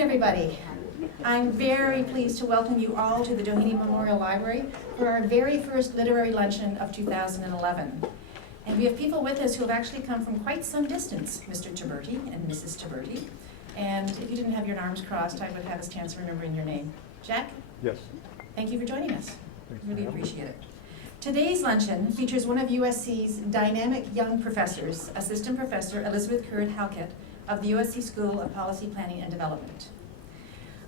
everybody. I'm very pleased to welcome you all to the Doheny Memorial Library for our very first Literary Luncheon of 2011. And we have people with us who have actually come from quite some distance, Mr. Tiberti and Mrs. Tiberti. And if you didn't have your arms crossed, I would have a chance of remembering your name. Jack? Yes. Thank you for joining us. Really appreciate it. Today's luncheon features one of USC's dynamic young professors, Assistant Professor Elizabeth Currid-Halkett of the USC School of Policy, Planning, and Development.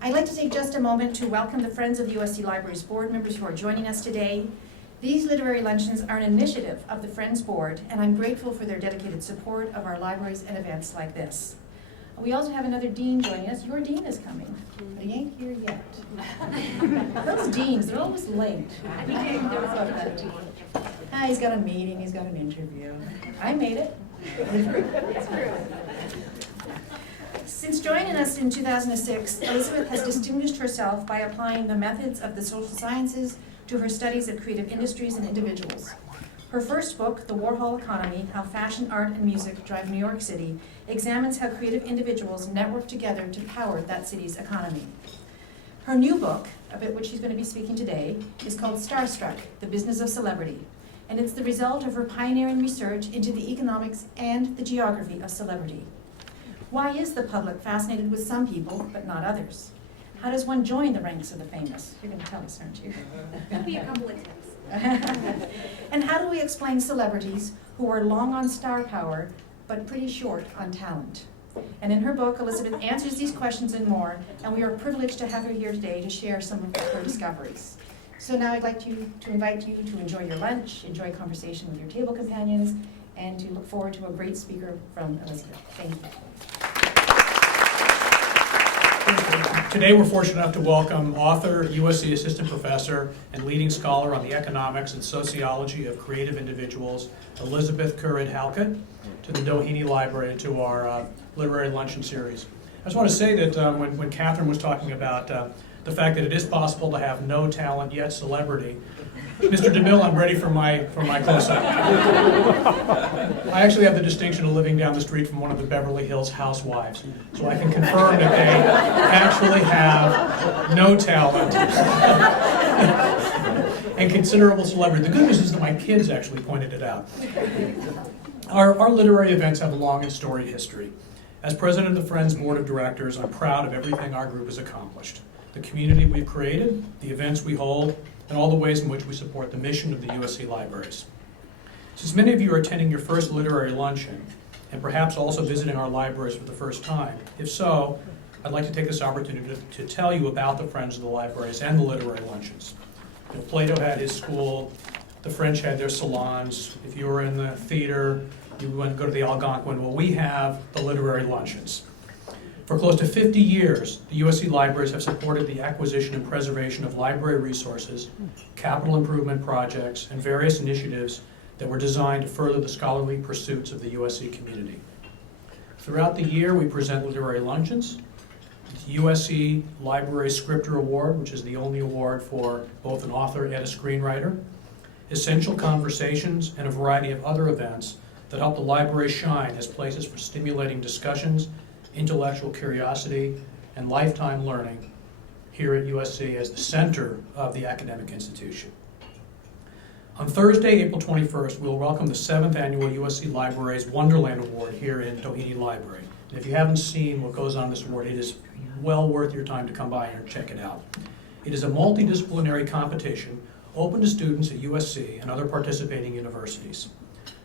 I'd like to take just a moment to welcome the Friends of the USC Libraries board members who are joining us today. These literary luncheons are an initiative of the Friends Board, and I'm grateful for their dedicated support of our libraries and events like this. We also have another dean joining us. Your dean is coming, but he ain't here yet. Those deans, they're always late. He's got a meeting, he's got an interview. I made it. It's true. Since joining us in 2006, Elizabeth has distinguished herself by applying the methods of the social sciences to her studies of creative industries and individuals. Her first book, The Warhol Economy, How Fashion, Art, and Music Drive New York City, examines how creative individuals network together to power that city's economy. Her new book, about which she's going to be speaking today, is called Starstruck, The Business of Celebrity, and it's the result of her pioneering research into the economics and the geography of celebrity. Why is the public fascinated with some people, but not others? How does one join the ranks of the famous? You're going to tell us, aren't you? There'll be a couple of tips. And how do we explain celebrities who are long on star power, but pretty short on talent? And in her book, Elizabeth answers these questions and more, and we are privileged to have her here today to share some of her discoveries. So now I'd like to invite you to enjoy your lunch, enjoy conversation with your table companions, and to look forward to a great speaker from Elizabeth. Thank you. Today we're fortunate enough to welcome author, USC Assistant Professor, and leading scholar on the economics and sociology of creative individuals, Elizabeth Currid-Halkett, to the Doheny Library, to our Literary Luncheon series. I just want to say that when Catherine was talking about the fact that it is possible to have no talent yet celebrity, Mr. DeMille, I'm ready for my close-up. I actually have the distinction of living down the street from one of the Beverly Hills housewives, so I can confirm that they actually have no talent and considerable celebrity. The good news is that my kids actually pointed it out. Our literary events have a long and storied history. As president of the Friends Board of Directors, I'm proud of everything our group has accomplished. The community we've created, the events we hold, and all the ways in which we support the mission of the USC Libraries. Since many of you are attending your first literary luncheon, and perhaps also visiting our libraries for the first time, if so, I'd like to take this opportunity to tell you about the Friends of the Libraries and the literary luncheons. You know, Plato had his school, the French had their salons. If you were in the theater, you went to go to the Algonquin. Well, we have the literary luncheons. For close to 50 years, the USC Libraries have supported the acquisition and preservation of library resources, capital improvement projects, and various initiatives that were designed to further the scholarly pursuits of the USC community. Throughout the year, we present literary luncheons, the USC Library Scripter Award, which is the only award for both an author and a screenwriter, essential conversations, and a variety of other events that help the library shine as places for stimulating discussions, intellectual curiosity, and lifetime learning here at USC as the center of the academic institution. On Thursday, April 21st, we'll welcome the 7th annual USC Libraries Wonderland Award here in Doheny Library. And if you haven't seen what goes on in this award, it is well worth your time to come by and check it out. It is a multidisciplinary competition open to students at USC and other participating universities.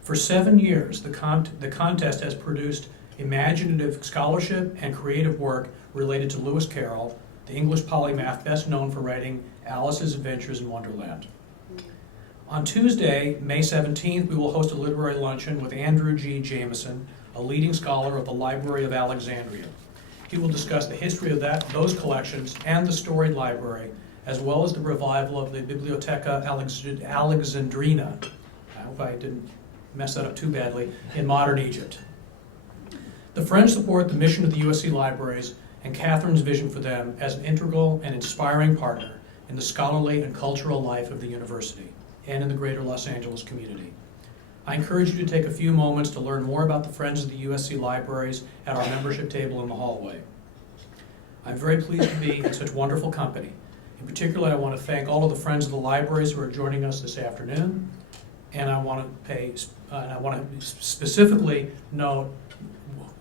For 7 years, the contest has produced imaginative scholarship and creative work related to Lewis Carroll, the English polymath best known for writing Alice's Adventures in Wonderland. On Tuesday, May 17th, we will host a literary luncheon with Andrew G. Jameson, a leading scholar of the Library of Alexandria. He will discuss the history of those collections and the storied library, as well as the revival of the Bibliotheca Alexandrina, I hope I didn't mess that up too badly, in modern Egypt. The Friends support the mission of the USC Libraries and Catherine's vision for them as an integral and inspiring partner in the scholarly and cultural life of the university and in the greater Los Angeles community. I encourage you to take a few moments to learn more about the Friends of the USC Libraries at our membership table in the hallway. I'm very pleased to be in such wonderful company. In particular, I want to thank all of the friends of the libraries who are joining us this afternoon, and I want to specifically note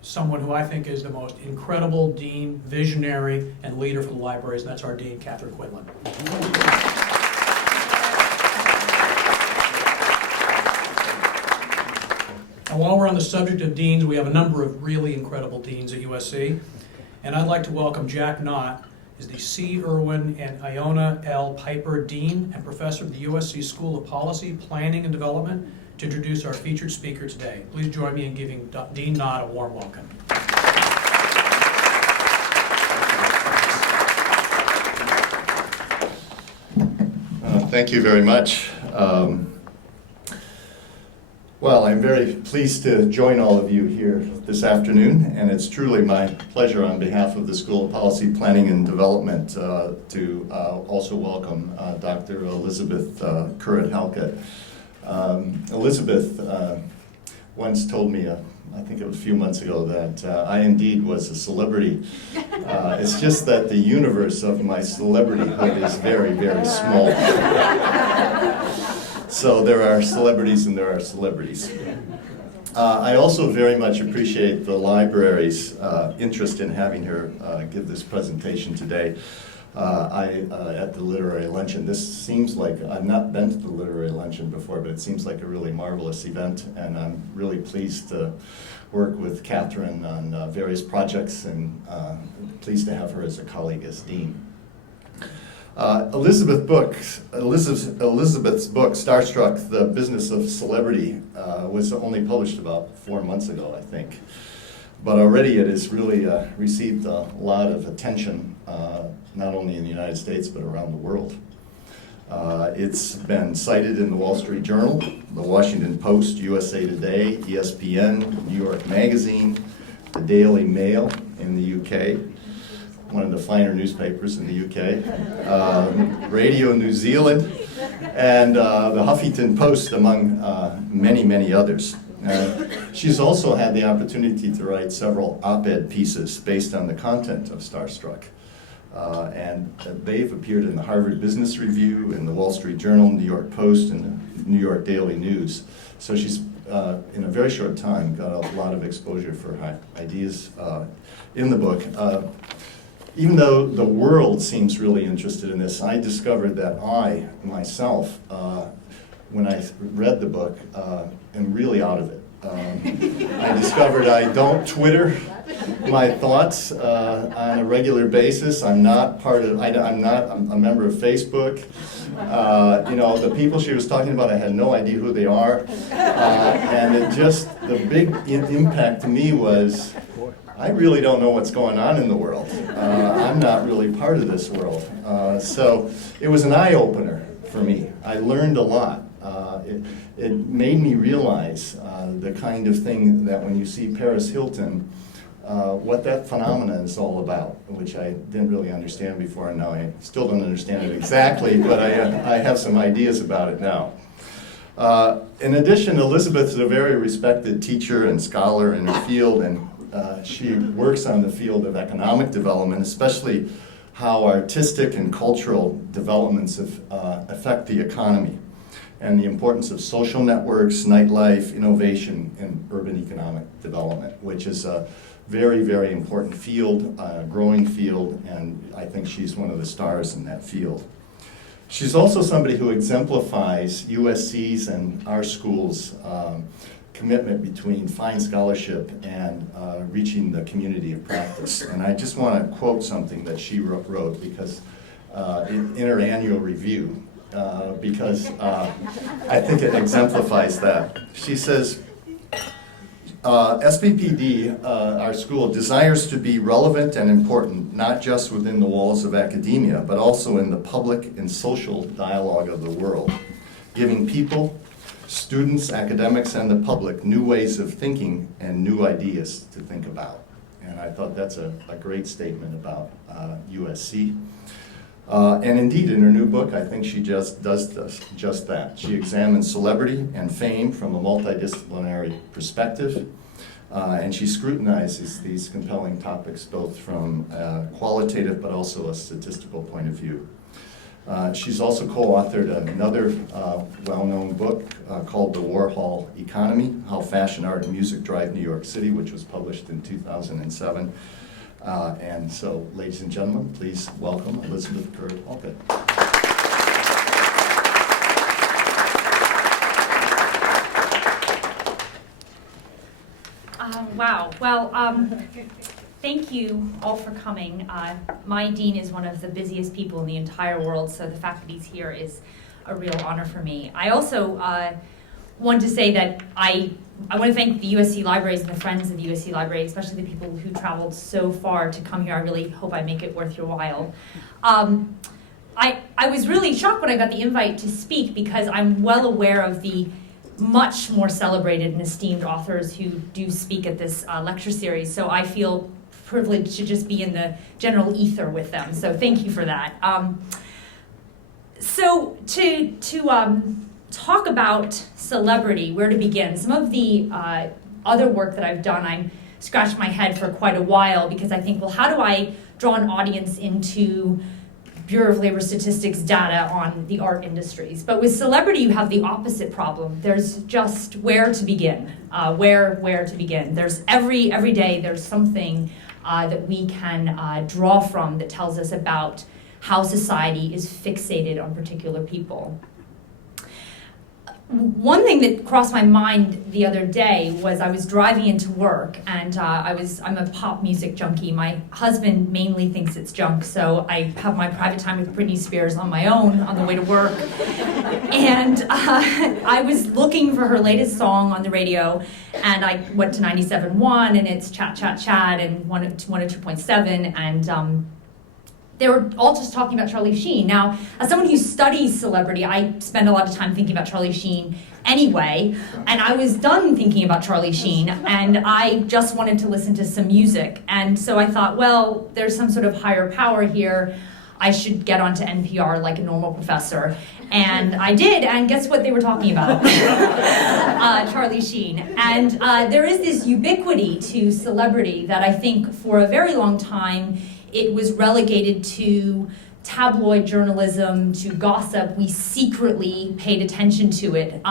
someone who I think is the most incredible dean, visionary, and leader for the libraries, and that's our dean, Catherine Quinlan. And while we're on the subject of deans, we have a number of really incredible deans at USC, and I'd like to welcome Jack Knott, is the C. Irwin and Iona L. Piper Dean and Professor of the USC School of Policy, Planning and Development, to introduce our featured speaker today. Please join me in giving Dean Knott a warm welcome. Thank you very much. Well, I'm very pleased to join all of you here this afternoon, and it's truly my pleasure on behalf of the School of Policy, Planning and Development to also welcome Dr. Elizabeth Currid-Halkett. Elizabeth once told me, I think it was a few months ago, that I indeed was a celebrity. It's just that the universe of my celebrityhood is very, very small. So there are celebrities and there are celebrities. I also very much appreciate the library's interest in having her give this presentation today. At the Literary Luncheon. This seems like, I've not been to the Literary Luncheon before, but it seems like a really marvelous event, and I'm really pleased to work with Catherine on various projects, and pleased to have her as a colleague as dean. Elizabeth's book, Starstruck, The Business of Celebrity, was only published about 4 months ago, I think. But already it has really received a lot of attention, not only in the United States, but around the world. It's been cited in the Wall Street Journal, the Washington Post, USA Today, ESPN, New York Magazine, the Daily Mail in the UK, one of the finer newspapers in the UK, Radio New Zealand, and the Huffington Post, among many, many others. She's also had the opportunity to write several op-ed pieces based on the content of Starstruck. And they've appeared in the Harvard Business Review, in the Wall Street Journal, New York Post, and the New York Daily News. So she's, in a very short time, got a lot of exposure for her ideas in the book. Even though the world seems really interested in this, I discovered that I, myself, when I read the book, am really out of it. I discovered I don't Twitter my thoughts on a regular basis. I'm not I'm not a member of Facebook. You know, the people she was talking about, I had no idea who they are. And the big impact to me was, I really don't know what's going on in the world. I'm not really part of this world. So it was an eye-opener for me. I learned a lot. It made me realize the kind of thing that when you see Paris Hilton, what that phenomenon is all about, which I didn't really understand before, and now I still don't understand it exactly, but I have some ideas about it now. In addition, Elizabeth is a very respected teacher and scholar in her field, and she works on the field of economic development, especially how artistic and cultural developments affect the economy, and the importance of social networks, nightlife, innovation, and urban economic development, which is a very, very important field, growing field, and I think she's one of the stars in that field. She's also somebody who exemplifies USC's and our school's commitment between fine scholarship and reaching the community of practice. And I just want to quote something that she wrote because in her annual review, because I think it exemplifies that. She says, SPPD, our school, desires to be relevant and important, not just within the walls of academia, but also in the public and social dialogue of the world, giving people, students, academics, and the public new ways of thinking and new ideas to think about. And I thought that's a great statement about USC. And indeed, in her new book, I think she just does that. She examines celebrity and fame from a multidisciplinary perspective. And she scrutinizes these compelling topics both from a qualitative but also a statistical point of view. She's also co-authored another well-known book called The Warhol Economy, How Fashion, Art, and Music Drive New York City, which was published in 2007. And so, ladies and gentlemen, please welcome Elizabeth Currid-Halkett. Wow. Well, thank you all for coming. My dean is one of the busiest people in the entire world, so the fact that he's here is a real honor for me. I also want to say that I want to thank the USC Libraries and the friends of the USC Library, especially the people who traveled so far to come here. I really hope I make it worth your while. I was really shocked when I got the invite to speak because I'm well aware of the much more celebrated and esteemed authors who do speak at this lecture series, so I feel privileged to just be in the general ether with them, so thank you for that. So to talk about celebrity, where to begin? Some of the other work that I've done, I scratched my head for quite a while because I think, well, how do I draw an audience into Bureau of Labor Statistics data on the art industries? But with celebrity, you have the opposite problem. There's just where to begin, where to begin. There's every day there's something that we can draw from that tells us about how society is fixated on particular people. One thing that crossed my mind the other day was I was driving into work, and I'm a pop music junkie. My husband mainly thinks it's junk, so I have my private time with Britney Spears on my own on the way to work. And I was looking for her latest song on the radio, and I went to 97.1, and it's Chat Chat Chat, and 102.7, and they were all just talking about Charlie Sheen. Now, as someone who studies celebrity, I spend a lot of time thinking about Charlie Sheen anyway, and I was done thinking about Charlie Sheen, and I just wanted to listen to some music. And so I thought, well, there's some sort of higher power here. I should get onto NPR like a normal professor. And I did, and guess what they were talking about? Charlie Sheen. And there is this ubiquity to celebrity that I think for a very long time it was relegated to tabloid journalism, to gossip. We secretly paid attention to it.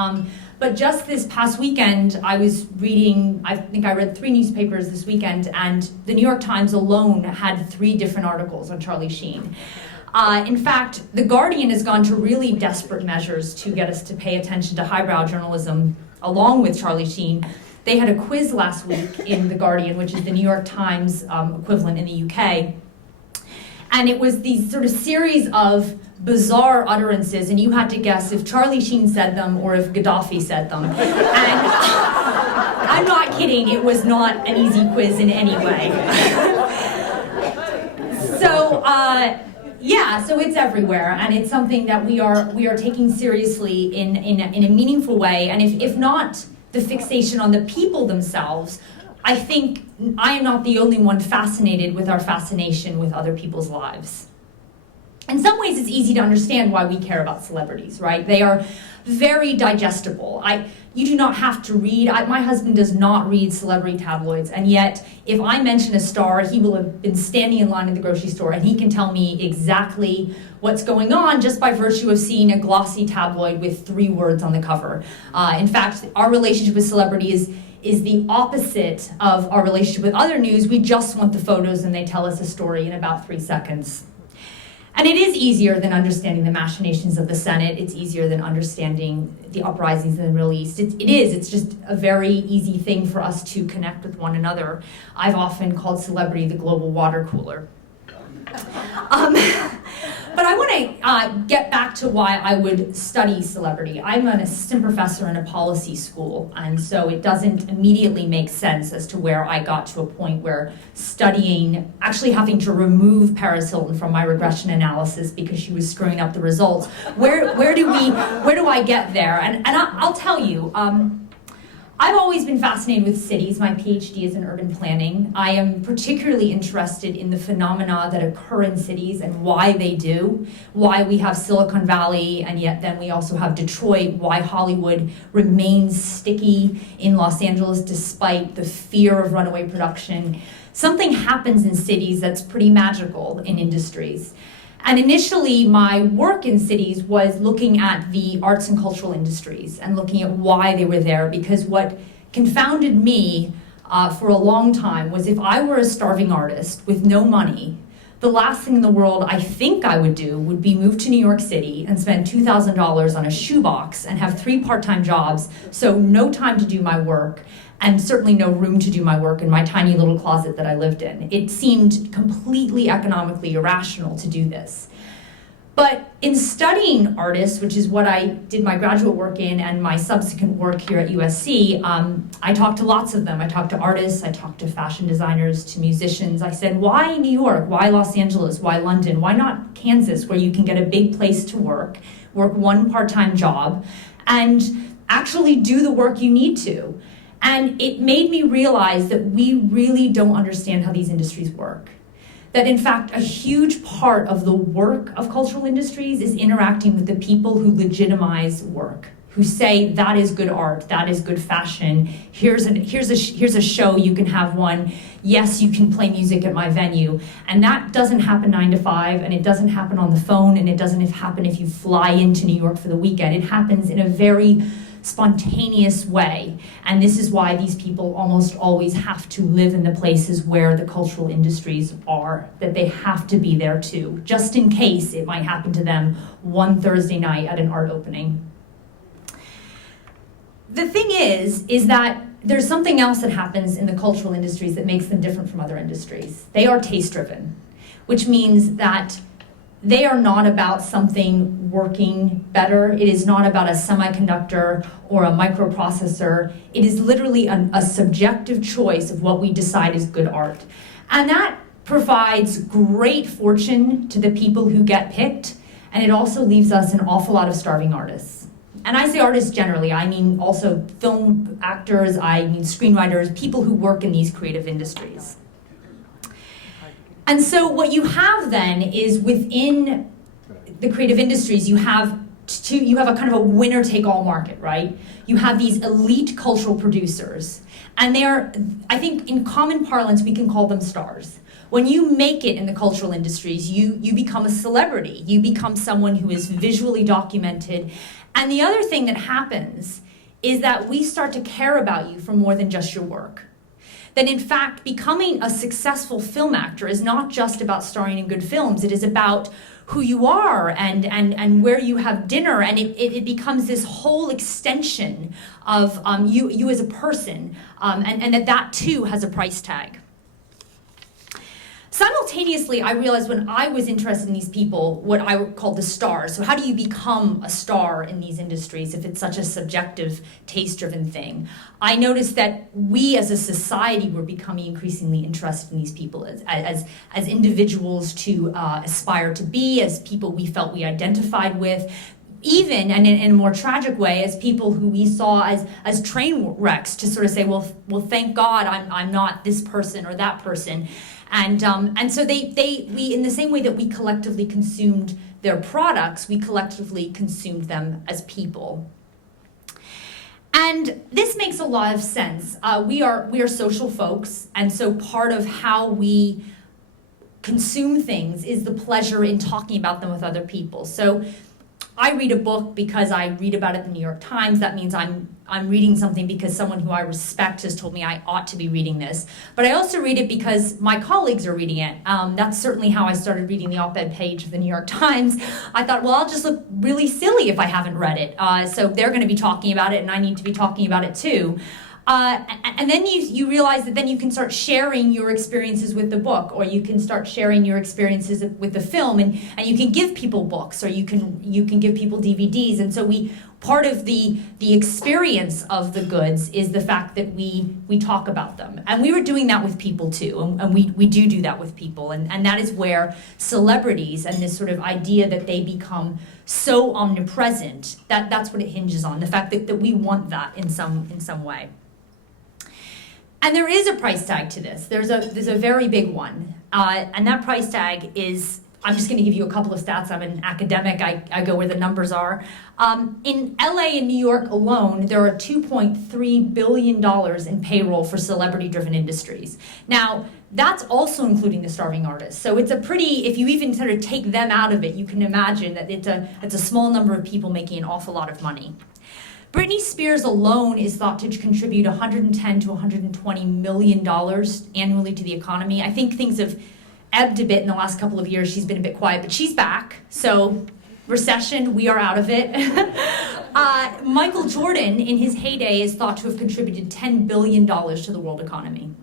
But just this past weekend, I was reading, I think I read 3 newspapers this weekend, and the New York Times alone had 3 different articles on Charlie Sheen. In fact, The Guardian has gone to really desperate measures to get us to pay attention to highbrow journalism along with Charlie Sheen. They had a quiz last week in The Guardian, which is the New York Times equivalent in the UK. And it was these sort of series of bizarre utterances, and you had to guess if Charlie Sheen said them or if Gaddafi said them. And I'm not kidding, it was not an easy quiz in any way. So, so it's everywhere, and it's something that we are taking seriously in a meaningful way, and if not the fixation on the people themselves, I think I am not the only one fascinated with our fascination with other people's lives. In some ways, it's easy to understand why we care about celebrities, right? They are very digestible. You do not have to read. My husband does not read celebrity tabloids, and yet, if I mention a star, he will have been standing in line at the grocery store, and he can tell me exactly what's going on just by virtue of seeing a glossy tabloid with 3 words on the cover. In fact, our relationship with celebrity is the opposite of our relationship with other news. We just want the photos, and they tell us a story in about 3 seconds. And it is easier than understanding the machinations of the Senate. It's easier than understanding the uprisings in the Middle East. It's just a very easy thing for us to connect with one another. I've often called celebrity the global water cooler. But I want to get back to why I would study celebrity. I'm an assistant professor in a policy school, and so it doesn't immediately make sense as to where I got to a point where studying, actually having to remove Paris Hilton from my regression analysis because she was screwing up the results. Where do I get there? And I'll tell you, I've always been fascinated with cities. My PhD is in urban planning. I am particularly interested in the phenomena that occur in cities and why they do, why we have Silicon Valley and yet then we also have Detroit, why Hollywood remains sticky in Los Angeles despite the fear of runaway production. Something happens in cities that's pretty magical in industries. And initially, my work in cities was looking at the arts and cultural industries and looking at why they were there, because what confounded me for a long time was if I were a starving artist with no money, the last thing in the world I think I would do would be move to New York City and spend $2,000 on a shoebox and have 3 part-time jobs, so no time to do my work, and certainly no room to do my work in my tiny little closet that I lived in. It seemed completely economically irrational to do this. But in studying artists, which is what I did my graduate work in and my subsequent work here at USC, I talked to lots of them. I talked to artists, I talked to fashion designers, to musicians. I said, why New York? Why Los Angeles? Why London? Why not Kansas, where you can get a big place to work 1 part-time job, and actually do the work you need to? And it made me realize that we really don't understand how these industries work. That in fact, a huge part of the work of cultural industries is interacting with the people who legitimize work, who say that is good art, that is good fashion, here's a show, you can have one, yes, you can play music at my venue. And that doesn't happen 9 to 5, and it doesn't happen on the phone, and it doesn't happen if you fly into New York for the weekend. It happens in a very spontaneous way. And this is why these people almost always have to live in the places where the cultural industries are, that they have to be there too, just in case it might happen to them one Thursday night at an art opening. The thing is that there's something else that happens in the cultural industries that makes them different from other industries. They are taste-driven, which means that they are not about something working better. It is not about a semiconductor or a microprocessor. It is literally a subjective choice of what we decide is good art. And that provides great fortune to the people who get picked, and it also leaves us an awful lot of starving artists. And I say artists generally, I mean also film actors, I mean screenwriters, people who work in these creative industries. And so what you have then is within the creative industries, you have a kind of a winner-take-all market, right? You have these elite cultural producers, and they are, I think in common parlance, we can call them stars. When you make it in the cultural industries, you become a celebrity. You become someone who is visually documented. And the other thing that happens is that we start to care about you for more than just your work. That in fact, becoming a successful film actor is not just about starring in good films, it is about who you are and where you have dinner, and it becomes this whole extension of you as a person, and that too has a price tag. Simultaneously, I realized when I was interested in these people, what I would call the stars. So how do you become a star in these industries if it's such a subjective, taste-driven thing? I noticed that we as a society were becoming increasingly interested in these people as individuals to aspire to be, as people we felt we identified with, even, and in a more tragic way, as people who we saw as train wrecks, to sort of say, well, thank God I'm not this person or that person. And so we, in the same way that we collectively consumed their products, we collectively consumed them as people. And this makes a lot of sense. We are social folks, and so part of how we consume things is the pleasure in talking about them with other people. So I read a book because I read about it in the New York Times. That means I'm reading something because someone who I respect has told me I ought to be reading this. But I also read it because my colleagues are reading it. That's certainly how I started reading the op-ed page of the New York Times. I thought, well, I'll just look really silly if I haven't read it. So they're going to be talking about it, and I need to be talking about it too. And then you realize that then you can start sharing your experiences with the book, or you can start sharing your experiences with the film, and you can give people books, or you can give people DVDs. And so part of the experience of the goods is the fact that we talk about them. And we were doing that with people too, and we do that with people. And that is where celebrities and this sort of idea that they become so omnipresent, that's what it hinges on, the fact that we want that in some way. And there is a price tag to this. There's a very big one. And that price tag is, I'm just going to give you a couple of stats. I'm an academic. I go where the numbers are. In LA and New York alone, there are $2.3 billion in payroll for celebrity-driven industries. Now, that's also including the starving artists. So it's a pretty, if you even sort of take them out of it, you can imagine that it's a small number of people making an awful lot of money. Britney Spears alone is thought to contribute $110 to $120 million annually to the economy. I think things have ebbed a bit in the last couple of years. She's been a bit quiet, but she's back. So recession, we are out of it. Michael Jordan, in his heyday, is thought to have contributed $10 billion to the world economy.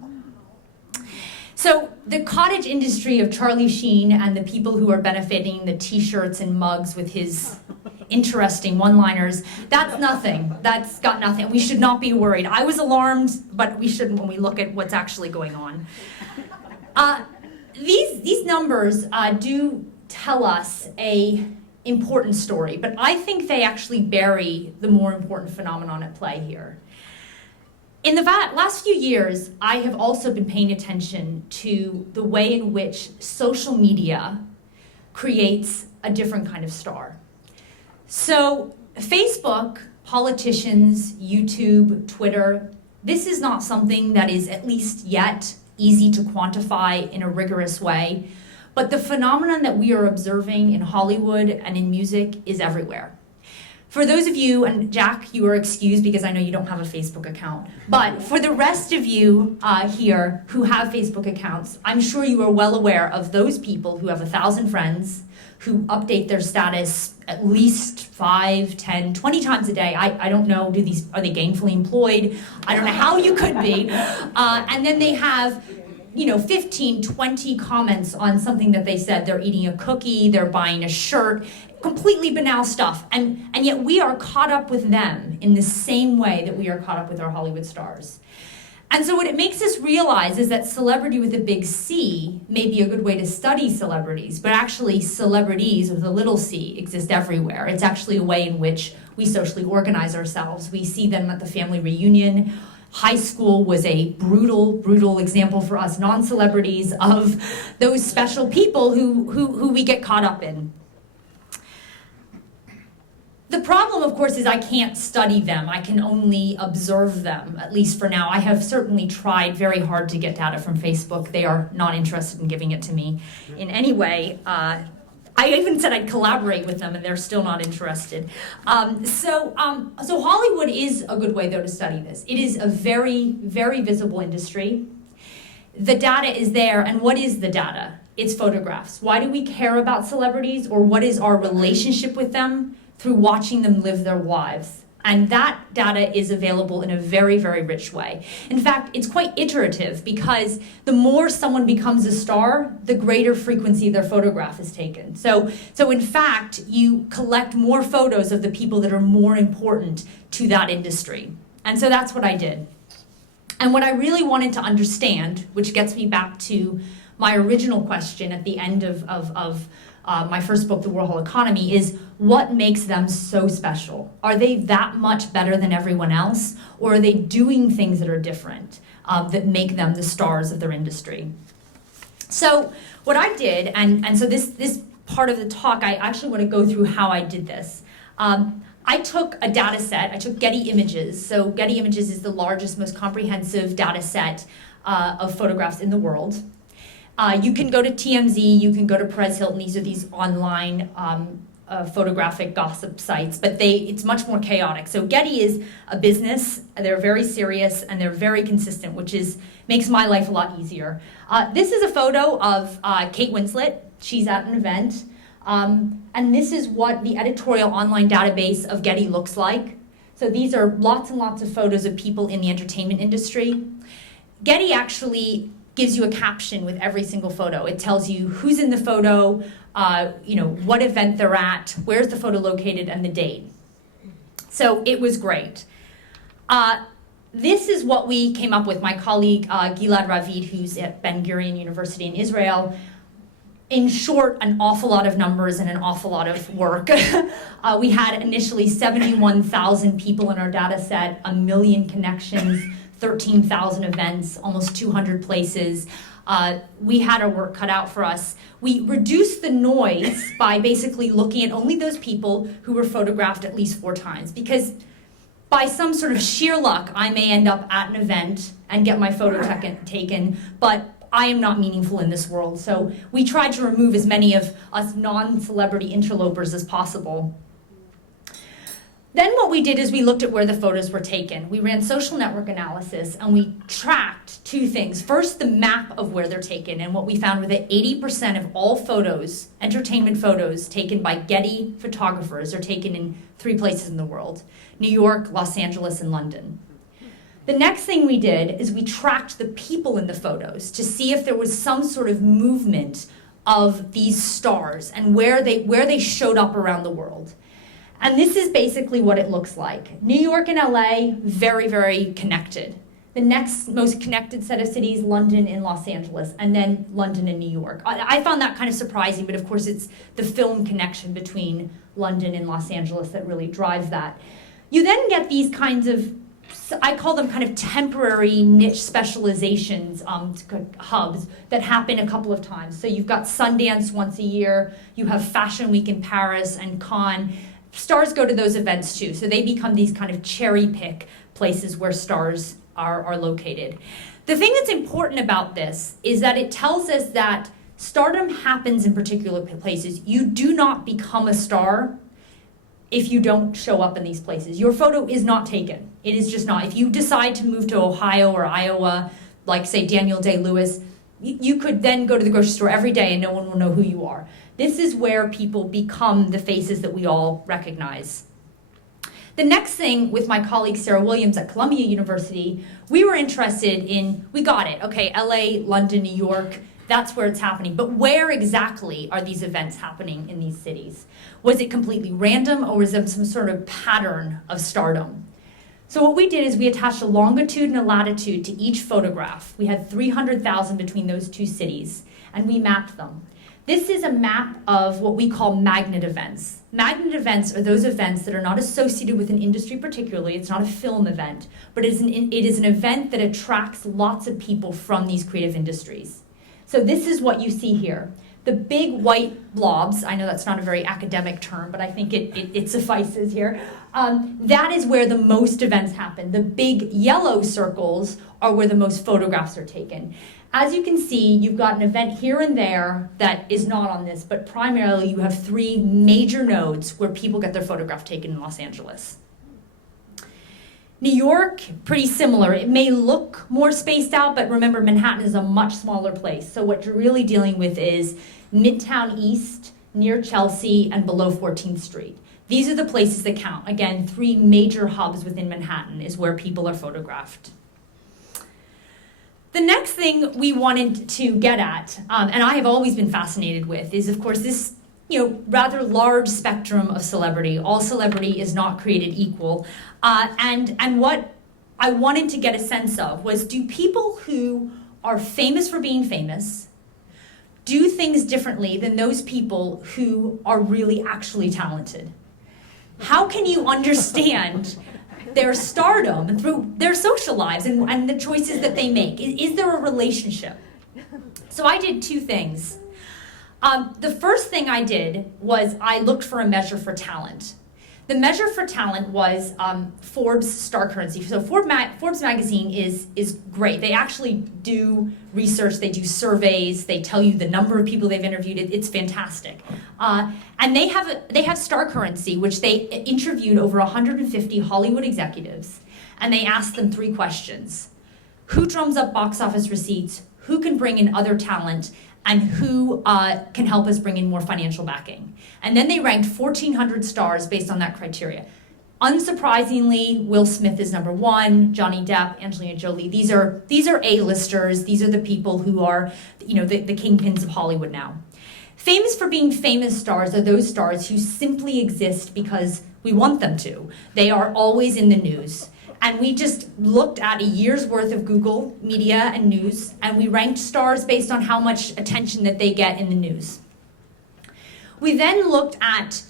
So the cottage industry of Charlie Sheen and the people who are benefiting the t-shirts and mugs with his interesting one-liners, that's nothing. That's got nothing. We should not be worried. I was alarmed, but we shouldn't when we look at what's actually going on. These numbers do tell us a important story, but I think they actually bury the more important phenomenon at play here. In the last few years, I have also been paying attention to the way in which social media creates a different kind of star. So Facebook, politicians, YouTube, Twitter, this is not something that is, at least yet, easy to quantify in a rigorous way. But the phenomenon that we are observing in Hollywood and in music is everywhere. For those of you, and Jack, you are excused because I know you don't have a Facebook account, but for the rest of you here who have Facebook accounts, I'm sure you are well aware of those people who have 1,000 friends, who update their status at least 5, 10, 20 times a day. I don't know, are they gainfully employed? I don't know how you could be. And then they have 15, 20 comments on something that they said. They're eating a cookie, they're buying a shirt, completely banal stuff. And yet we are caught up with them in the same way that we are caught up with our Hollywood stars. And so what it makes us realize is that celebrity with a big C may be a good way to study celebrities, but actually celebrities with a little c exist everywhere. It's actually a way in which we socially organize ourselves. We see them at the family reunion. High school was a brutal, brutal example for us non-celebrities of those special people who we get caught up in. The problem, of course, is I can't study them. I can only observe them, at least for now. I have certainly tried very hard to get data from Facebook. They are not interested in giving it to me in any way. I even said I'd collaborate with them, and they're still not interested. So Hollywood is a good way, though, to study this. It is a very, very visible industry. The data is there, and what is the data? It's photographs. Why do we care about celebrities, or what is our relationship with them? Through watching them live their lives. And that data is available in a very, very rich way. In fact, it's quite iterative because the more someone becomes a star, the greater frequency their photograph is taken. So in fact, you collect more photos of the people that are more important to that industry. And so that's what I did. And what I really wanted to understand, which gets me back to my original question at the end of my first book, The Warhol Economy, is what makes them so special? Are they that much better than everyone else? Or are they doing things that are different that make them the stars of their industry? So what I did, and so this part of the talk, I actually want to go through how I did this. I took a data set. I took Getty Images. So Getty Images is the largest, most comprehensive data set of photographs in the world. You can go to TMZ, you can go to Perez Hilton. These are these online photographic gossip sites, but it's much more chaotic. So Getty is a business. They're very serious and they're very consistent, which makes my life a lot easier. This is a photo of Kate Winslet. She's at an event. And this is what the editorial online database of Getty looks like. So these are lots and lots of photos of people in the entertainment industry. Getty actually gives you a caption with every single photo. It tells you who's in the photo, what event they're at, where's the photo located, and the date. So it was great. This is what we came up with. My colleague Gilad Ravid, who's at Ben Gurion University in Israel. In short, an awful lot of numbers and an awful lot of work. We had initially 71,000 people in our data set, 1 million connections, 13,000 events, almost 200 places. We had our work cut out for us. We reduced the noise by basically looking at only those people who were photographed at least 4 times, because by some sort of sheer luck, I may end up at an event and get my photo taken, but I am not meaningful in this world. So we tried to remove as many of us non-celebrity interlopers as possible. Then what we did is we looked at where the photos were taken. We ran social network analysis and we tracked 2 things. First, the map of where they're taken, and what we found was that 80% of all photos, entertainment photos taken by Getty photographers, are taken in 3 places in the world: New York, Los Angeles, and London. The next thing we did is we tracked the people in the photos to see if there was some sort of movement of these stars and where they showed up around the world. And this is basically what it looks like. New York and LA, very, very connected. The next most connected set of cities, London and Los Angeles, and then London and New York. I found that kind of surprising, but of course it's the film connection between London and Los Angeles that really drives that. You then get these kinds of, I call them kind of temporary niche specializations, hubs that happen a couple of times. So you've got Sundance once a year, you have Fashion Week in Paris and Cannes. Stars go to those events too, so they become these kind of cherry pick places where stars are located. The thing that's important about this is that it tells us that stardom happens in particular places. You do not become a star if you don't show up in these places. Your photo is not taken. It is just not. If you decide to move to Ohio or Iowa, like say Daniel Day-Lewis, you could then go to the grocery store every day and no one will know who you are. This is where people become the faces that we all recognize. The next thing, with my colleague Sarah Williams at Columbia University, we were interested in, we got it, okay, LA, London, New York, that's where it's happening. But where exactly are these events happening in these cities? Was it completely random, or was there some sort of pattern of stardom? So what we did is we attached a longitude and a latitude to each photograph. We had 300,000 between those 2 cities, and we mapped them. This is a map of what we call magnet events. Magnet events are those events that are not associated with an industry particularly. It's not a film event, but it is an event that attracts lots of people from these creative industries. So this is what you see here. The big white blobs, I know that's not a very academic term, but I think it suffices here. That is where the most events happen. The big yellow circles are where the most photographs are taken. As you can see, you've got an event here and there that is not on this, but primarily you have 3 major nodes where people get their photograph taken in Los Angeles. New York, pretty similar. It may look more spaced out, but remember, Manhattan is a much smaller place. So what you're really dealing with is Midtown East, near Chelsea, and below 14th Street. These are the places that count. Again, 3 major hubs within Manhattan is where people are photographed. The next thing we wanted to get at, and I have always been fascinated with, is of course this rather large spectrum of celebrity. All celebrity is not created equal. And what I wanted to get a sense of was, do people who are famous for being famous do things differently than those people who are really actually talented? How can you understand their stardom through their social lives and the choices that they make? Is there a relationship? So I did 2 things. The first thing I did was I looked for a measure for talent. The measure for talent was Forbes star currency. So Forbes magazine is great. They actually do research, they do surveys, they tell you the number of people they've interviewed. It's fantastic. And they have star currency, which they interviewed over 150 Hollywood executives, and they asked them 3 questions. Who drums up box office receipts? Who can bring in other talent? And who can help us bring in more financial backing? And then they ranked 1,400 stars based on that criteria. Unsurprisingly, Will Smith is number 1, Johnny Depp, Angelina Jolie. These are A-listers. These are the people who are, the kingpins of Hollywood now. Famous for being famous stars are those stars who simply exist because we want them to. They are always in the news. And we just looked at a year's worth of Google media and news, and we ranked stars based on how much attention that they get in the news. We then looked at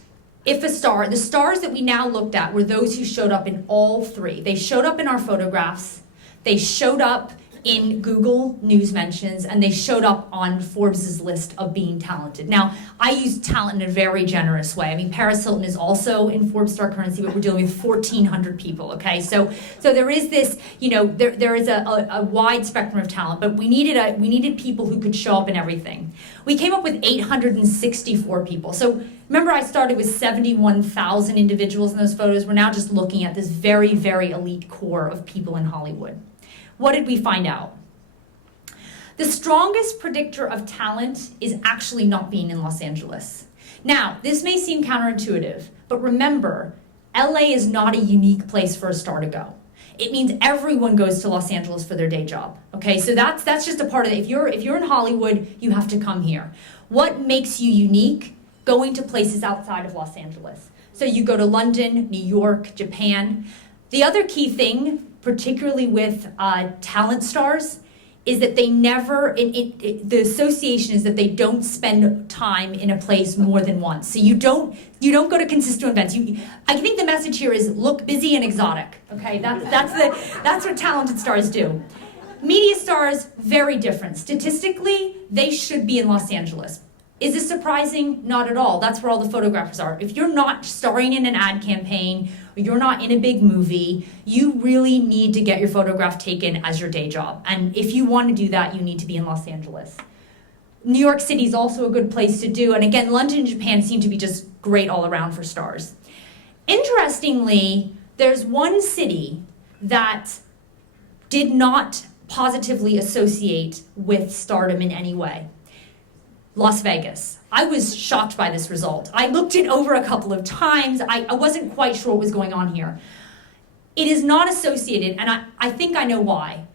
if the stars that we now looked at were those who showed up in all 3. They showed up in our photographs, They showed up in Google News mentions, and they showed up on Forbes' list of being talented. Now, I use talent in a very generous way. I mean, Paris Hilton is also in Forbes Star Currency, but we're dealing with 1,400 people, okay? So there is this, there is a wide spectrum of talent, but we needed people who could show up in everything. We came up with 864 people. So remember, I started with 71,000 individuals in those photos. We're now just looking at this very, very elite core of people in Hollywood. What did we find out? The strongest predictor of talent is actually not being in Los Angeles. Now, this may seem counterintuitive, but remember, LA is not a unique place for a star to go. It means everyone goes to Los Angeles for their day job. Okay, so that's just a part of it. If you're in Hollywood, you have to come here. What makes you unique? Going to places outside of Los Angeles. So you go to London, New York, Japan. The other key thing, particularly with talent stars, is that they never, the association is that they don't spend time in a place more than once. So you don't go to consistent events. I think the message here is look busy and exotic. Okay, that's what talented stars do. Media stars, very different. Statistically, they should be in Los Angeles. Is this surprising? Not at all. That's where all the photographers are. If you're not starring in an ad campaign, or you're not in a big movie, you really need to get your photograph taken as your day job. And if you want to do that, you need to be in Los Angeles. New York City is also a good place to do. And again, London and Japan seem to be just great all around for stars. Interestingly, there's one city that did not positively associate with stardom in any way. Las Vegas. I was shocked by this result. I looked it over a couple of times. I wasn't quite sure what was going on here. It is not associated, and I think I know why.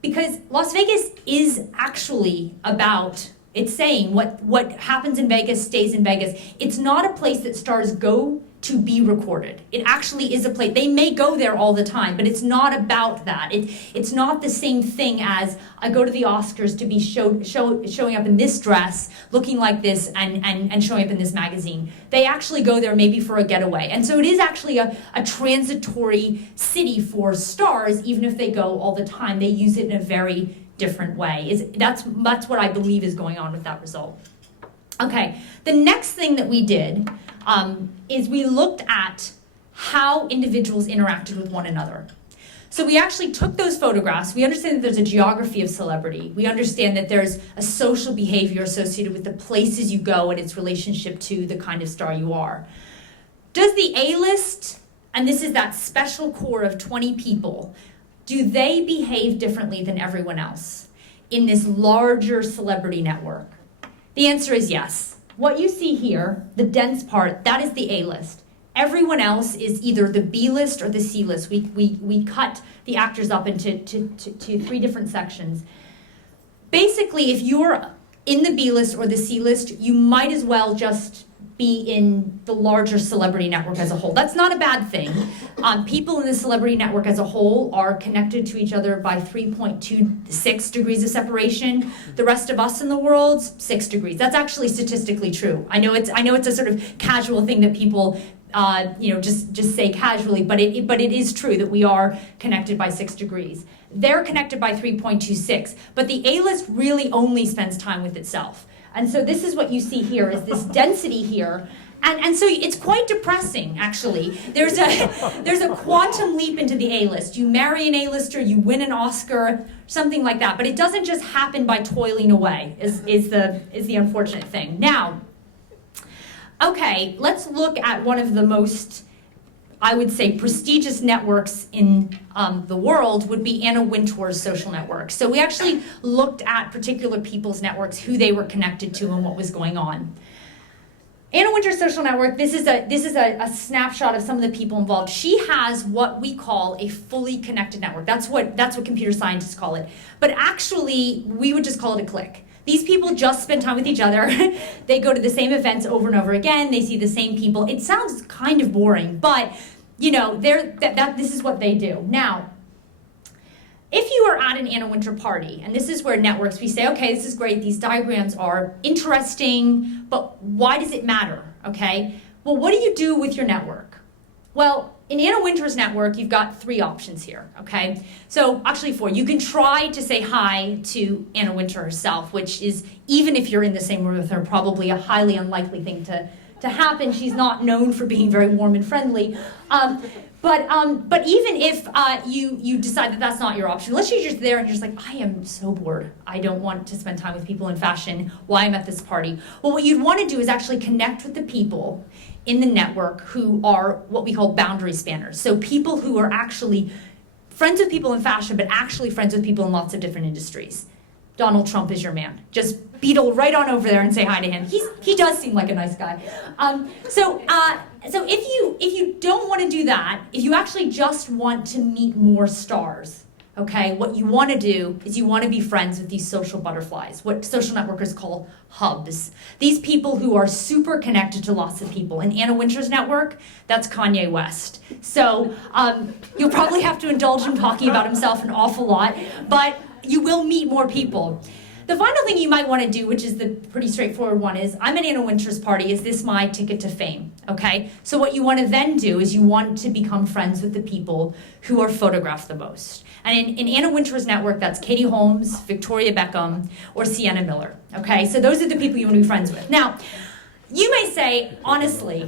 Because Las Vegas is actually about, it's saying what happens in Vegas stays in Vegas. It's not a place that stars go to be recorded. It actually is a place, they may go there all the time, but it's not about that. It's not the same thing as I go to the Oscars to be showing up in this dress, looking like this, and showing up in this magazine. They actually go there maybe for a getaway. And so it is actually a transitory city for stars, even if they go all the time. They use it in a very different way. That's what I believe is going on with that result. Okay, the next thing that we did is we looked at how individuals interacted with one another. So we actually took those photographs. We understand that there's a geography of celebrity. We understand that there's a social behavior associated with the places you go and its relationship to the kind of star you are. Does the A-list, and this is that special core of 20 people, do they behave differently than everyone else in this larger celebrity network? The answer is yes. What you see here, the dense part, that is the A-list. Everyone else is either the B-list or the C-list. We cut the actors up into three different sections. Basically, if you're in the B-list or the C-list, you might as well just be in the larger celebrity network as a whole. That's not a bad thing. People in the celebrity network as a whole are connected to each other by 3.26 degrees of separation. The rest of us in the world, 6 degrees. That's actually statistically true. I know it's a sort of casual thing that people just say casually, but it is true that we are connected by 6 degrees. They're connected by 3.26, but the A-list really only spends time with itself. And so this is what you see here, is this density here. And so it's quite depressing, actually. There's a quantum leap into the A-list. You marry an A-lister, you win an Oscar, something like that. But it doesn't just happen by toiling away, is the unfortunate thing. Now, okay, let's look at one of the most, I would say, prestigious networks in the world would be Anna Wintour's social network. So we actually looked at particular people's networks, who they were connected to and what was going on. Anna Wintour's social network, this is a snapshot of some of the people involved. She has what we call a fully connected network. That's what computer scientists call it. But actually, we would just call it a clique. These people just spend time with each other. They go to the same events over and over again. They see the same people. It sounds kind of boring, but this is what they do. Now, if you are at an Anna Wintour party, and this is where networks, we say, okay, this is great, these diagrams are interesting, but why does it matter, okay? Well, what do you do with your network? Well, in Anna Wintour's network, you've got 3 options here, okay? So actually 4. You can try to say hi to Anna Wintour herself, which is, even if you're in the same room with her, probably a highly unlikely thing to happen. She's not known for being very warm and friendly. But even if you decide that that's not your option, let's say you're just there and you're just like, I am so bored. I don't want to spend time with people in fashion while I'm at this party. Well, what you'd want to do is actually connect with the people in the network who are what we call boundary spanners. So people who are actually friends with people in fashion, but actually friends with people in lots of different industries. Donald Trump is your man. Just beetle right on over there and say hi to him. He does seem like a nice guy. So if you don't want to do that, if you actually just want to meet more stars, okay, what you want to do is you want to be friends with these social butterflies, what social networkers call hubs. These people who are super connected to lots of people. In Anna Wintour's network, that's Kanye West. So you'll probably have to indulge him talking about himself an awful lot, but you will meet more people. The final thing you might want to do, which is the pretty straightforward one, is I'm at Anna Wintour's party. Is this my ticket to fame? Okay? So what you want to then do is you want to become friends with the people who are photographed the most. And in Anna Wintour's network, that's Katie Holmes, Victoria Beckham, or Sienna Miller. Okay? So those are the people you want to be friends with. Now, you may say, honestly,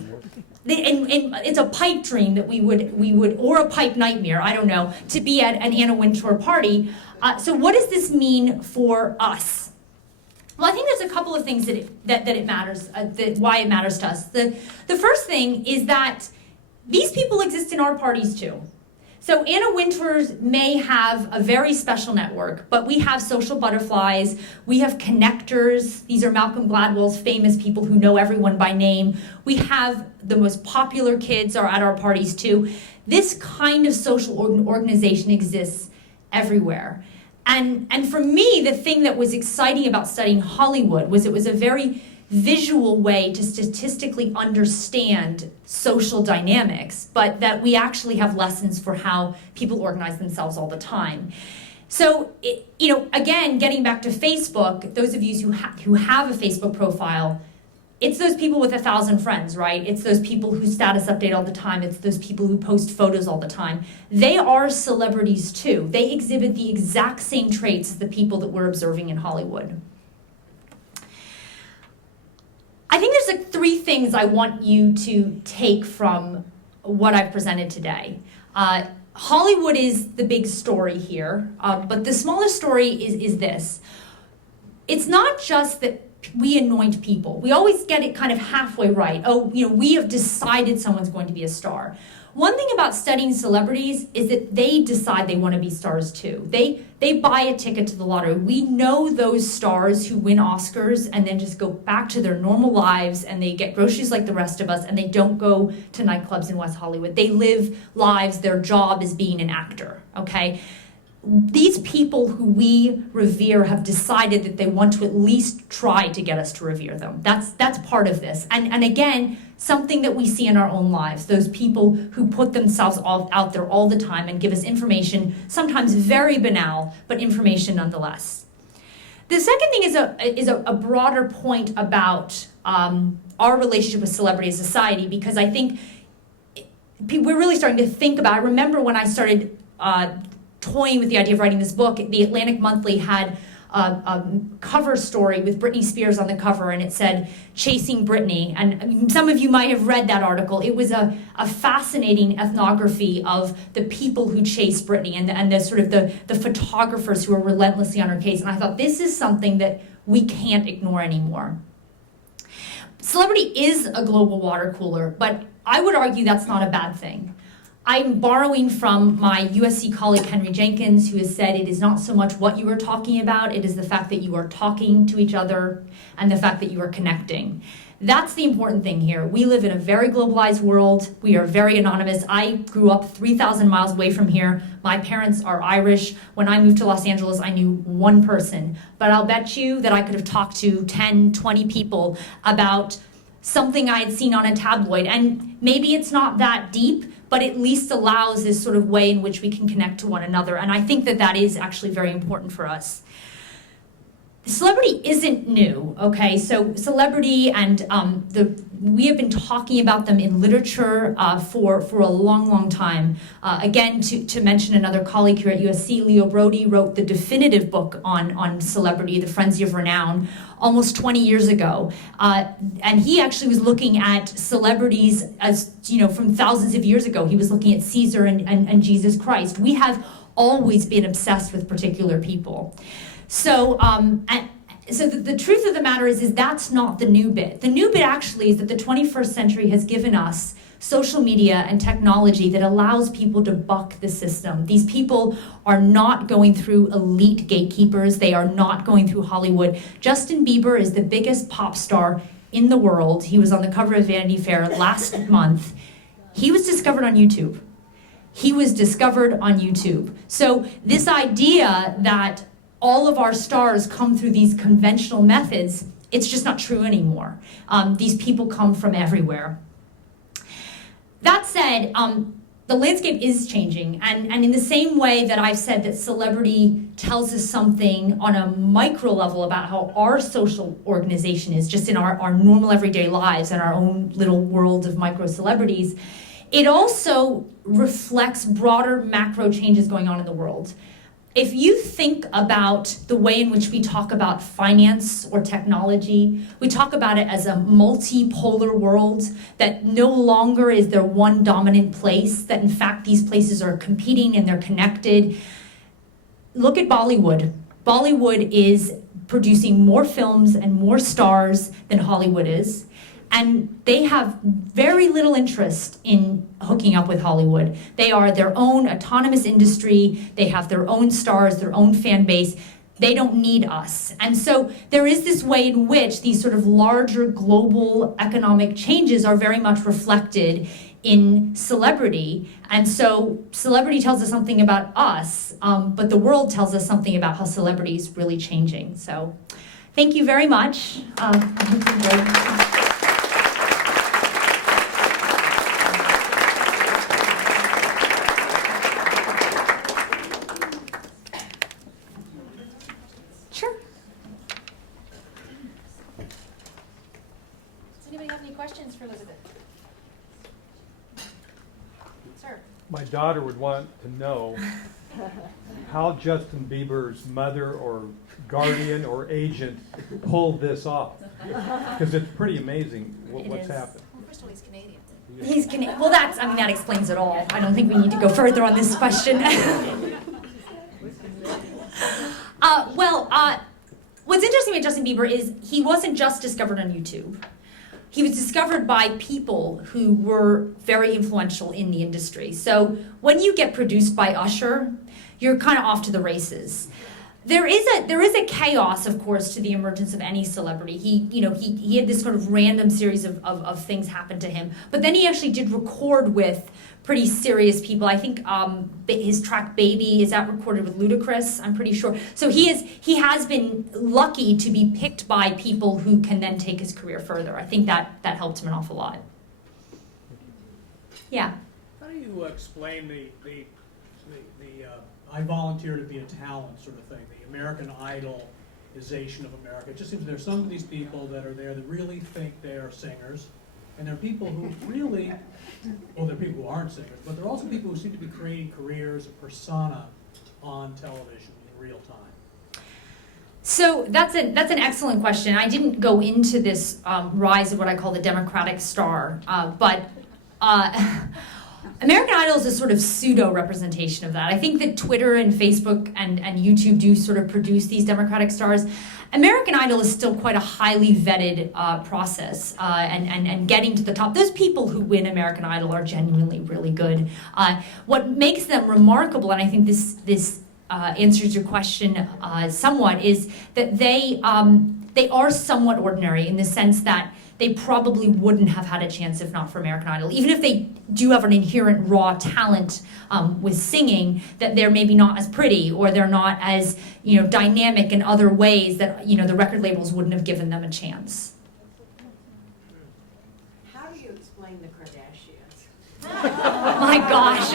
and it's a pipe dream that we would, or a pipe nightmare, I don't know, to be at an Anna Wintour party. So what does this mean for us? Well, I think there's a couple of things that it matters, why it matters to us. The first thing is that these people exist in our parties too. So Anna Wintour's may have a very special network, but we have social butterflies, we have connectors. These are Malcolm Gladwell's famous people who know everyone by name. We have the most popular kids are at our parties too. This kind of social organization exists everywhere. And for me, the thing that was exciting about studying Hollywood was it was a very visual way to statistically understand social dynamics, but that we actually have lessons for how people organize themselves all the time. So, again, getting back to Facebook, those of you who have a Facebook profile, it's those people with 1,000 friends, right? It's those people who status update all the time. It's those people who post photos all the time. They are celebrities too. They exhibit the exact same traits as the people that we're observing in Hollywood. I think there's 3 things I want you to take from what I've presented today. Hollywood is the big story here, but the smaller story is this. It's not just that we anoint people. We always get it kind of halfway right. Oh, we have decided someone's going to be a star. One thing about studying celebrities is that they decide they want to be stars too. They buy a ticket to the lottery. We know those stars who win Oscars and then just go back to their normal lives and they get groceries like the rest of us and they don't go to nightclubs in West Hollywood. They live lives, their job is being an actor, okay? These people who we revere have decided that they want to at least try to get us to revere them. That's part of this. And again, something that we see in our own lives, those people who put themselves out there all the time and give us information, sometimes very banal, but information nonetheless. The second thing is a broader point about our relationship with celebrity as society, because I think we're really starting to think about, I remember when I started toying with the idea of writing this book, the Atlantic Monthly had a cover story with Britney Spears on the cover, and it said, "Chasing Britney." And some of you might have read that article. It was a fascinating ethnography of the people who chase Britney and the sort of the photographers who are relentlessly on her case. And I thought, this is something that we can't ignore anymore. Celebrity is a global water cooler, but I would argue that's not a bad thing. I'm borrowing from my USC colleague Henry Jenkins, who has said it is not so much what you are talking about, it is the fact that you are talking to each other and the fact that you are connecting. That's the important thing here. We live in a very globalized world. We are very anonymous. I grew up 3,000 miles away from here. My parents are Irish. When I moved to Los Angeles, I knew one person. But I'll bet you that I could have talked to 10, 20 people about something I had seen on a tabloid. And maybe it's not that deep, but at least allows this sort of way in which we can connect to one another. And I think that that is actually very important for us. The second thing is a broader point about our relationship with celebrity as society, because I think we're really starting to think about, I remember when I started toying with the idea of writing this book, the Atlantic Monthly had a cover story with Britney Spears on the cover, and it said, "Chasing Britney." And some of you might have read that article. It was a fascinating ethnography of the people who are relentlessly on her case. And I thought, this is something that we can't ignore anymore. Celebrity is a global water cooler, but I would argue that's not a bad thing. celebrity isn't new, okay? So celebrity and we have been talking about them in literature for a long, long time. Again, to mention another colleague here at USC, Leo Brody wrote the definitive book on celebrity, The Frenzy of Renown, almost 20 years ago. And he actually was looking at celebrities as, from thousands of years ago. He was looking at Caesar and Jesus Christ. We have always been obsessed with particular people. So, so the truth of the matter is that's not the new bit. The new bit actually is that the 21st century has given us social media and technology that allows people to buck the system. These people are not going through elite gatekeepers. They are not going through Hollywood. Justin Bieber is the biggest pop star in the world. He was on the cover of Vanity Fair last month. He was discovered on YouTube. He was discovered on YouTube. So this idea that all of our stars come through these conventional methods, it's just not true anymore. These people come from everywhere. That said, the landscape is changing, and in the same way that I've said that celebrity tells us something on a micro level about how our social organization is, just in our normal everyday lives and our own little world of micro celebrities, it also reflects broader macro changes going on in the world. If you think about the way in which we talk about finance or technology, we talk about it as a multipolar world, that no longer is there one dominant place, that in fact these places are competing and they're connected. Look at Bollywood. Bollywood is producing more films and more stars than Hollywood is. And they have very little interest in hooking up with Hollywood. They are their own autonomous industry. They have their own stars, their own fan base. They don't need us. And so there is this way in which these sort of larger global economic changes are very much reflected in celebrity. And so celebrity tells us something about us, but the world tells us something about how celebrity is really changing. So thank you very much. I hope you enjoyed. Questions for Elizabeth? Sir. My daughter would want to know how Justin Bieber's mother or guardian or agent pulled this off. Because it's pretty amazing what's happened. Well, first of all, he's Canadian. He's Canadian. Well, that explains it all. I don't think we need to go further on this question. What's interesting about Justin Bieber is he wasn't just discovered on YouTube. He was discovered by people who were very influential in the industry. So when you get produced by Usher, you're kind of off to the races. There is a chaos, of course, to the emergence of any celebrity. He had this sort of random series of things happen to him, but then he actually did record with pretty serious people. I think his track "Baby" is that recorded with Ludacris, I'm pretty sure. So he has been lucky to be picked by people who can then take his career further. I think that helped him an awful lot. Yeah. How do you explain the I volunteer to be a talent sort of thing, the American Idolization of America? It just seems there's some of these people that are there that really think they are singers, and there are people who really, well, there are people who aren't singers, but there are also people who seem to be creating careers, a persona on television in real time. So that's an excellent question. I didn't go into this rise of what I call the Democratic star, but American Idol is a sort of pseudo-representation of that. I think that Twitter and Facebook and YouTube do sort of produce these Democratic stars. American Idol is still quite a highly vetted process, and getting to the top. Those people who win American Idol are genuinely really good. What makes them remarkable, and I think this answers your question somewhat, is that they are somewhat ordinary in the sense that they probably wouldn't have had a chance if not for American Idol. Even if they do have an inherent raw talent with singing, that they're maybe not as pretty or they're not as dynamic in other ways that the record labels wouldn't have given them a chance. How do you explain the Kardashians? Oh my gosh.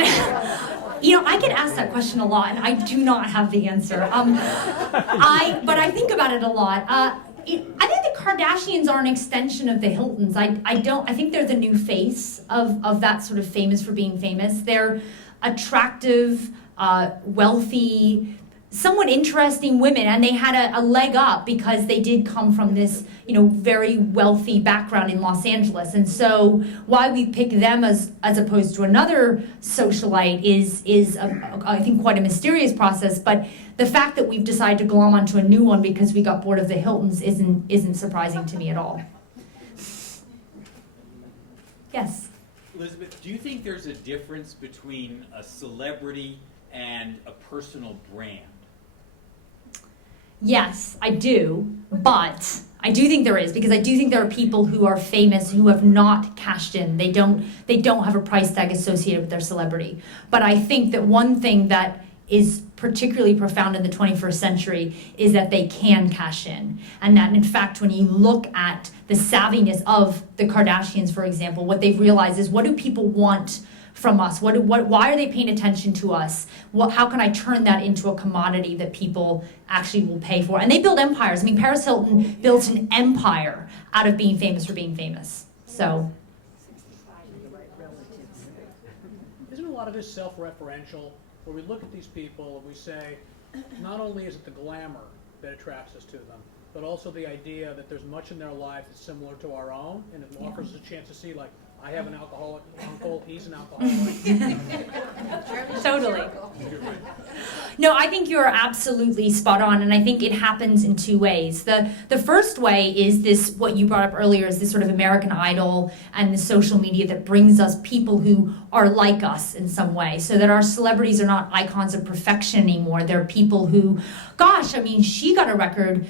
I get asked that question a lot, and I do not have the answer. But I think about it a lot. I think the Kardashians are an extension of the Hiltons. I think they're the new face of that sort of famous for being famous. They're attractive, wealthy, somewhat interesting women, and they had a leg up because they did come from this, very wealthy background in Los Angeles. And so why we pick them as opposed to another socialite is I think quite a mysterious process. But the fact that we've decided to glom onto a new one because we got bored of the Hiltons isn't surprising to me at all. Yes. Elizabeth, do you think there's a difference between a celebrity and a personal brand? Yes, I do, but I do think there is, because I do think there are people who are famous who have not cashed in. They don't have a price tag associated with their celebrity. But I think that one thing that is particularly profound in the 21st century is that they can cash in. And that, in fact, when you look at the savviness of the Kardashians, for example, what they've realized is, what do people want from us? Why are they paying attention to us? How can I turn that into a commodity that people actually will pay for? And they build empires. I mean, Paris Hilton built an empire out of being famous for being famous. So, Isn't a lot of this self-referential, where we look at these people and we say, not only is it the glamour that attracts us to them, but also the idea that there's much in their life that's similar to our own, and it offers us a chance to see, like, I have an alcoholic uncle, he's an alcoholic. totally. No, I think you're absolutely spot on, and I think it happens in two ways. The first way is this, what you brought up earlier, is this sort of American Idol and the social media that brings us people who are like us in some way, so that our celebrities are not icons of perfection anymore. They're people who, gosh, I mean, she got a record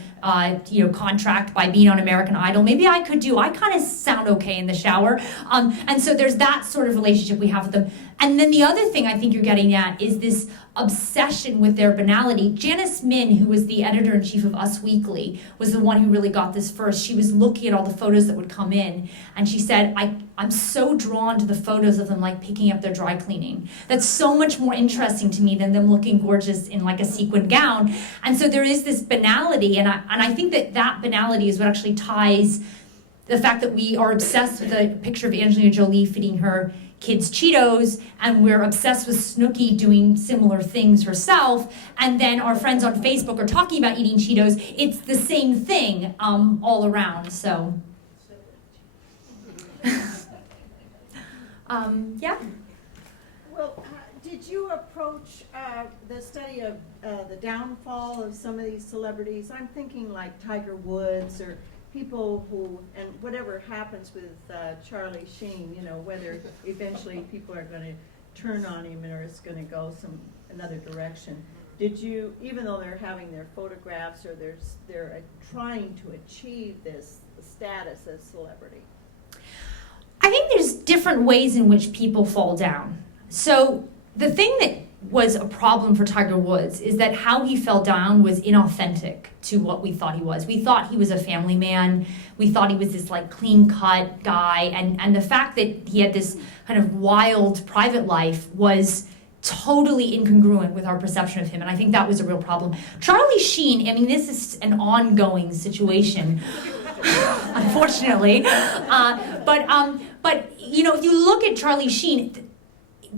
contract by being on American Idol. Maybe I could do. I kind of sound okay in the shower. And so there's that sort of relationship we have with them. And then the other thing I think you're getting at is this obsession with their banality. Janice Min, who was the editor-in-chief of Us Weekly, was the one who really got this first. She was looking at all the photos that would come in, and she said, I'm so drawn to the photos of them like picking up their dry cleaning. That's so much more interesting to me than them looking gorgeous in like a sequin gown. And so there is this banality, and I think that banality is what actually ties the fact that we are obsessed with a picture of Angelina Jolie feeding her kids Cheetos, and we're obsessed with Snooki doing similar things herself, and then our friends on Facebook are talking about eating Cheetos. It's the same thing all around, so. Yeah? Well, did you approach the study of the downfall of some of these celebrities? I'm thinking like Tiger Woods or people who, and whatever happens with Charlie Sheen, whether eventually people are going to turn on him or it's going to go another direction. Did you, even though they're having their photographs or they're trying to achieve this status as celebrity? I think there's different ways in which people fall down. So the thing that was a problem for Tiger Woods is that how he fell down was inauthentic to what we thought he was. We thought he was a family man. We thought he was this like clean-cut guy. And the fact that he had this kind of wild private life was totally incongruent with our perception of him. And I think that was a real problem. Charlie Sheen, I mean, this is an ongoing situation, unfortunately. But if you look at Charlie Sheen,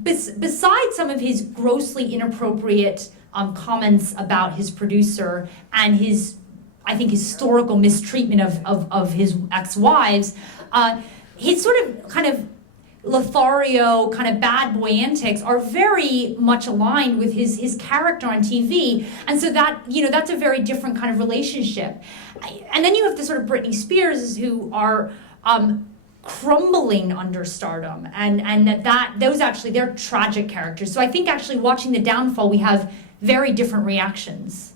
besides some of his grossly inappropriate comments about his producer and his, I think, historical mistreatment of his ex-wives, his sort of kind of Lothario kind of bad boy antics are very much aligned with his character on TV. And so that, that's a very different kind of relationship. And then you have the sort of Britney Spears who are crumbling under stardom, and those actually, they're tragic characters. So I think actually watching the downfall, we have very different reactions.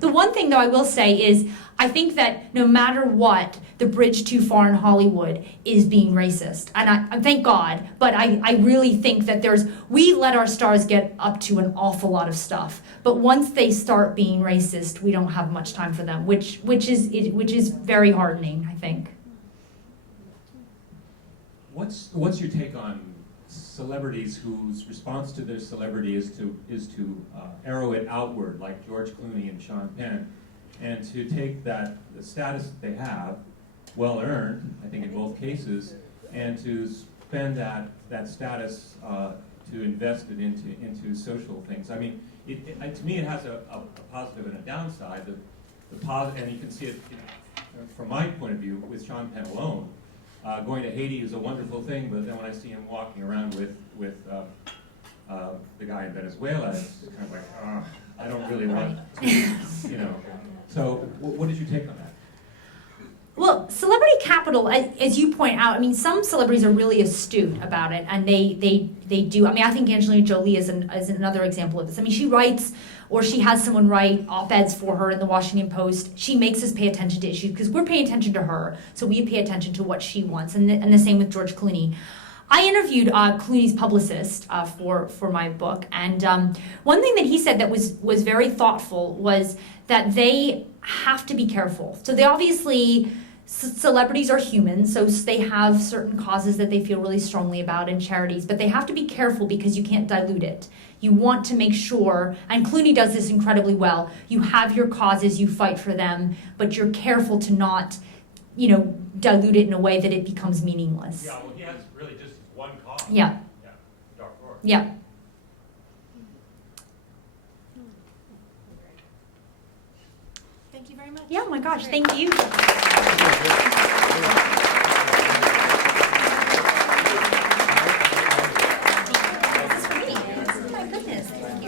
The one thing, though, I will say is I think that no matter what, the bridge too far in Hollywood is being racist. And I thank God, but I really think that we let our stars get up to an awful lot of stuff. But once they start being racist, we don't have much time for them, which is very heartening, I think. What's your take on celebrities whose response to their celebrity is to arrow it outward, like George Clooney and Sean Penn, and to take the status that they have, well earned, I think in both cases, and to spend that status to invest it into social things. I mean, to me, it has a positive and a downside. The positive, and you can see it from my point of view with Sean Penn alone. Going to Haiti is a wonderful thing, but then when I see him walking around with the guy in Venezuela, it's kind of like, I don't really want to, So, what did you take on that? Well, celebrity capital, as you point out, I mean, some celebrities are really astute about it, and they do. I mean, I think Angelina Jolie is another example of this. I mean, she writes, or she has someone write op-eds for her in the Washington Post. She makes us pay attention to issues because we're paying attention to her, so we pay attention to what she wants, and the same with George Clooney. I interviewed Clooney's publicist for my book, and one thing that he said that was very thoughtful was that they have to be careful. So they obviously, celebrities are humans, so they have certain causes that they feel really strongly about and charities, but they have to be careful because you can't dilute it. You want to make sure, and Clooney does this incredibly well, you have your causes, you fight for them, but you're careful to not, dilute it in a way that it becomes meaningless. Yeah, well, he has really just one cause. Yeah. Yeah, Dark Horse. Yeah. Thank you very much. Yeah, oh my gosh, thank you.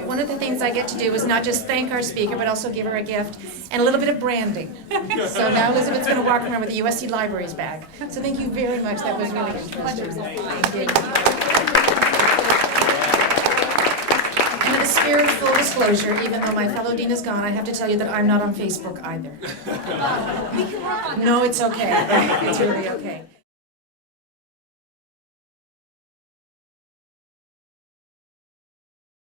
One of the things I get to do is not just thank our speaker, but also give her a gift and a little bit of branding. So now Elizabeth's going to walk around with a USC Libraries bag. So thank you very much. That was really interesting. Thank you. And in the spirit of full disclosure, even though my fellow dean is gone, I have to tell you that I'm not on Facebook either. No, it's okay. It's really okay.